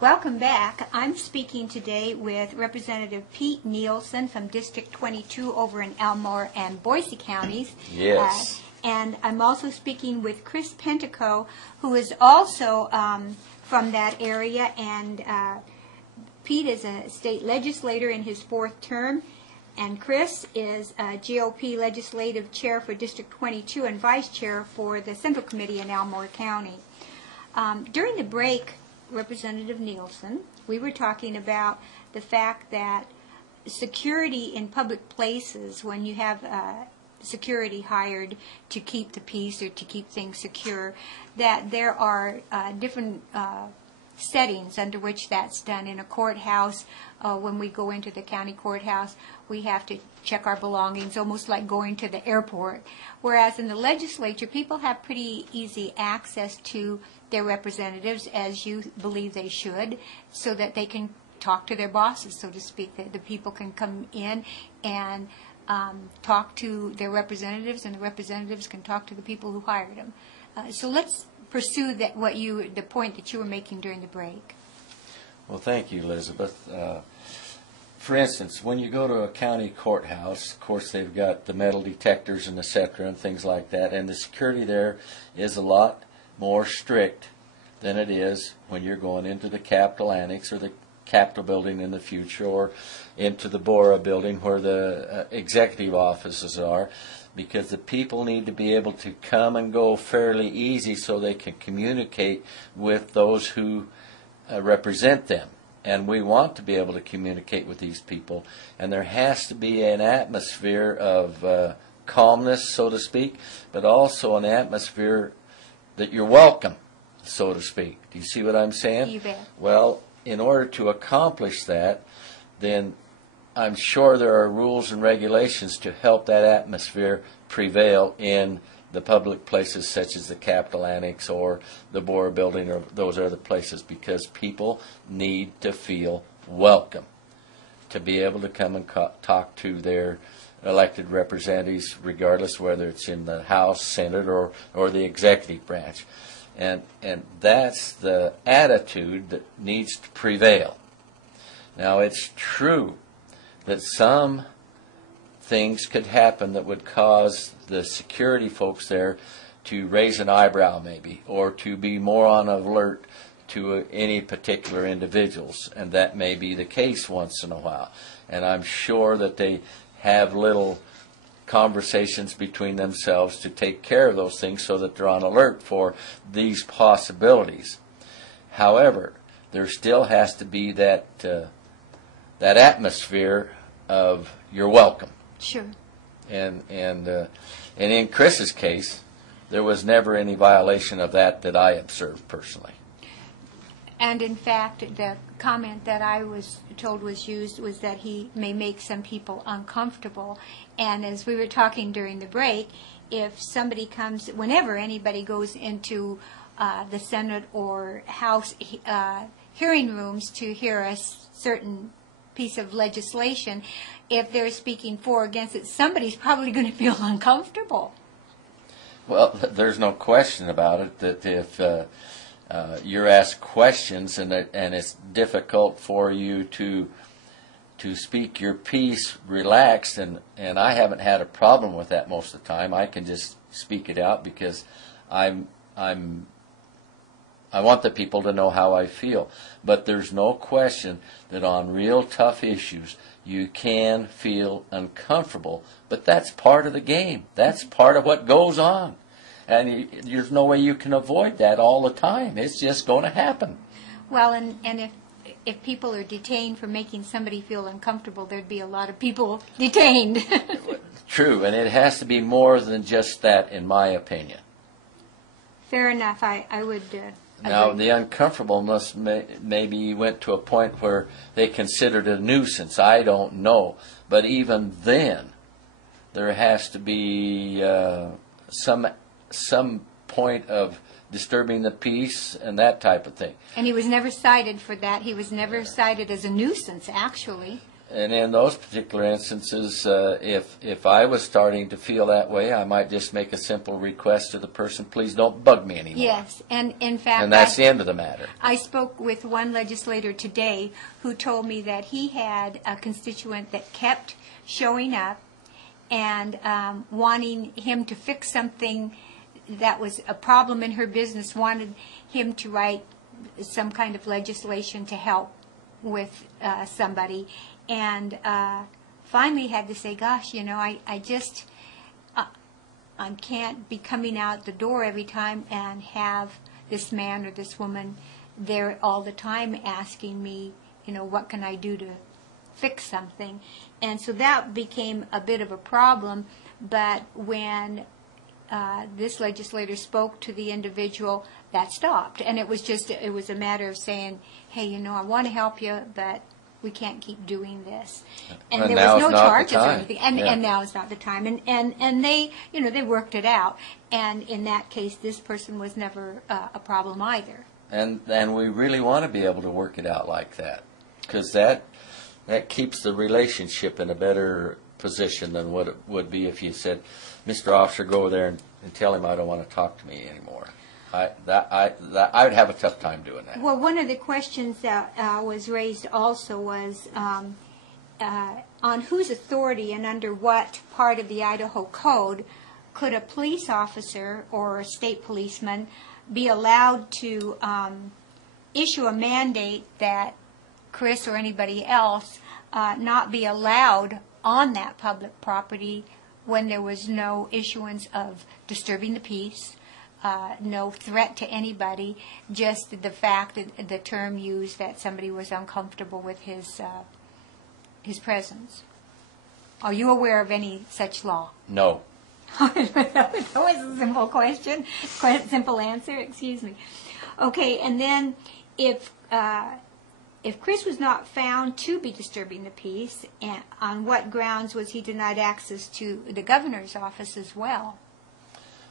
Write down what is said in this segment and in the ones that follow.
Welcome back. I'm speaking today with Representative Pete Nielsen from District 22 over in Elmore and Boise counties. Yes. And I'm also speaking with Chris Pentico, who is also from that area. And Pete is a state legislator in his fourth term. And Chris is a GOP legislative chair for District 22 and vice chair for the Central Committee in Elmore County. During the break, Representative Nielsen, we were talking about the fact that security in public places, when you have security hired to keep the peace or to keep things secure, that there are different settings under which that's done. In a courthouse, when we go into the county courthouse, we have to check our belongings, almost like going to the airport. Whereas in the legislature, people have pretty easy access to their representatives, as you believe they should, so that they can talk to their bosses, so to speak. The people can come in and talk to their representatives, and the representatives can talk to the people who hired them. So let's pursue the point that you were making during the break. Well, thank you, Elizabeth. For instance, when you go to a county courthouse, of course, they've got the metal detectors and et cetera and things like that, and the security there is a lot more strict than it is when you're going into the Capitol Annex or the Capitol building in the future, or into the Bora building where the executive offices are, because the people need to be able to come and go fairly easy so they can communicate with those who represent them. And we want to be able to communicate with these people, and there has to be an atmosphere of calmness, so to speak, but also an atmosphere that you're welcome, so to speak. Do you see what I'm saying? You bet. Well, in order to accomplish that, then I'm sure there are rules and regulations to help that atmosphere prevail in the public places such as the Capitol Annex or the Bora building or those other places, because people need to feel welcome to be able to come and talk to their elected representatives, regardless whether it's in the House, Senate, or the executive branch. And that's the attitude that needs to prevail. Now, it's true that some things could happen that would cause the security folks there to raise an eyebrow maybe, or to be more on alert to any particular individuals, and that may be the case once in a while. And I'm sure that they have little conversations between themselves to take care of those things so that they're on alert for these possibilities. However, there still has to be that atmosphere of you're welcome. Sure. And in Chris's case, there was never any violation of that I observed personally. And in fact, the comment that I was told was used was that he may make some people uncomfortable. And as we were talking during the break, if somebody comes, whenever anybody goes into the Senate or House hearing rooms to hear a certain piece of legislation, if they're speaking for or against it, somebody's probably going to feel uncomfortable. Well, there's no question about it that if you're asked questions and it's difficult for you to speak your piece relaxed, and I haven't had a problem with that most of the time. I can just speak it out because I want the people to know how I feel. But there's no question that on real tough issues you can feel uncomfortable, but that's part of the game. That's part of what goes on. And there's no way you can avoid that all the time. It's just going to happen. Well, and if people are detained for making somebody feel uncomfortable, there'd be a lot of people detained. True, and it has to be more than just that, in my opinion. Fair enough. I would Now, agree. the uncomfortableness maybe went to a point where they considered it a nuisance. I don't know. But even then, there has to be some point of disturbing the peace and that type of thing. And he was never cited for that. He was never cited as a nuisance, actually. And in those particular instances, if I was starting to feel that way, I might just make a simple request to the person, please don't bug me anymore. Yes, and in fact... And that's the end of the matter. I spoke with one legislator today who told me that he had a constituent that kept showing up and wanting him to fix something that was a problem in her business, wanted him to write some kind of legislation to help with somebody, and finally had to say, gosh, you know, I just I can't be coming out the door every time and have this man or this woman there all the time asking me, you know, what can I do to fix something. And so that became a bit of a problem. But when this legislator spoke to the individual, that stopped. And it was a matter of saying, hey, you know, I want to help you, but we can't keep doing this. And there was no charges or anything. And now is not the time. And they, you know, they worked it out. And in that case, this person was never a problem either. And we really want to be able to work it out like that, because that keeps the relationship in a better position than what it would be if you said, Mr. Officer, go over there and tell him I don't want to talk to me anymore. I would have a tough time doing that. Well, one of the questions that was raised also was on whose authority and under what part of the Idaho Code could a police officer or a state policeman be allowed to issue a mandate that Chris or anybody else not be allowed on that public property when there was no issuance of disturbing the peace, no threat to anybody, just the fact that the term used that somebody was uncomfortable with his presence. Are you aware of any such law? No. That was a simple question, simple answer, excuse me. Okay, and then if Chris was not found to be disturbing the peace, and on what grounds was he denied access to the governor's office as well?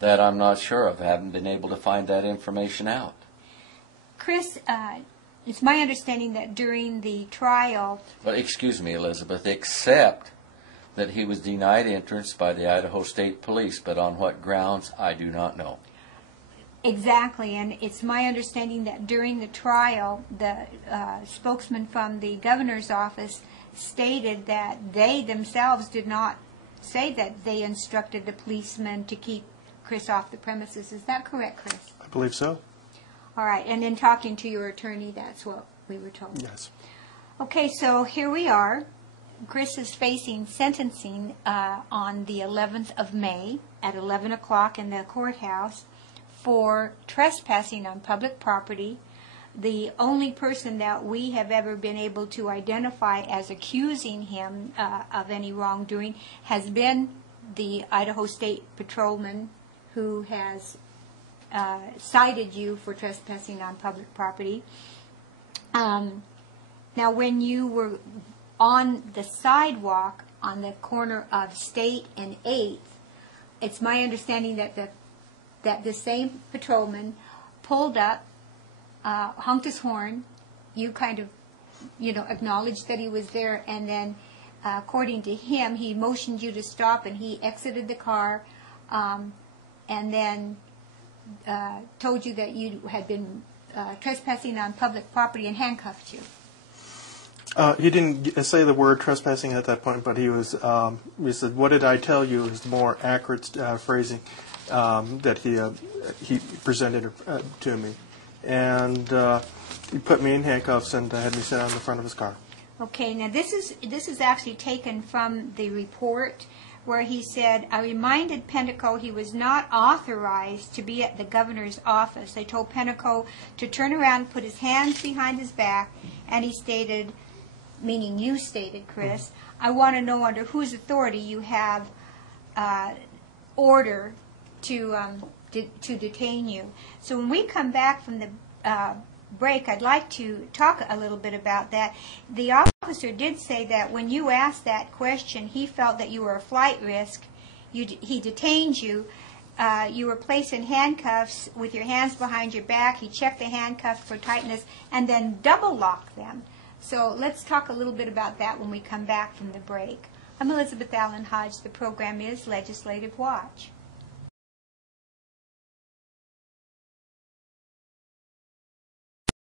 That I'm not sure of. I haven't been able to find that information out. Chris, it's my understanding that during the trial... Well, excuse me, Elizabeth, except that he was denied entrance by the Idaho State Police, but on what grounds, I do not know. Exactly, and it's my understanding that during the trial, the spokesman from the governor's office stated that they themselves did not say that they instructed the policemen to keep Chris off the premises. Is that correct, Chris? I believe so. All right, and in talking to your attorney, that's what we were told. Yes. Okay, so here we are. Chris is facing sentencing on the 11th of May at 11 o'clock in the courthouse for trespassing on public property. The only person that we have ever been able to identify as accusing him of any wrongdoing has been the Idaho State Patrolman who has cited you for trespassing on public property. Now, when you were on the sidewalk on the corner of State and 8th, it's my understanding that the same patrolman pulled up, honked his horn. You kind of, acknowledged that he was there, and then, according to him, he motioned you to stop, and he exited the car, and then told you that you had been trespassing on public property and handcuffed you. He didn't say the word trespassing at that point, but he said, "What did I tell you?" is the more accurate phrasing that he presented to me. And he put me in handcuffs and had me sit on the front of his car. Okay, now this is actually taken from the report where he said, I reminded Pentico he was not authorized to be at the governor's office. I told Pentico to turn around and put his hands behind his back, and he stated, meaning you stated, Chris, I want to know under whose authority you have order to detain you. So when we come back from the break, I'd like to talk a little bit about that. The officer did say that when you asked that question, he felt that you were a flight risk. He detained you. You were placed in handcuffs with your hands behind your back. He checked the handcuffs for tightness and then double locked them. So let's talk a little bit about that when we come back from the break. I'm Elizabeth Allan Hodge. The program is Legislative Watch.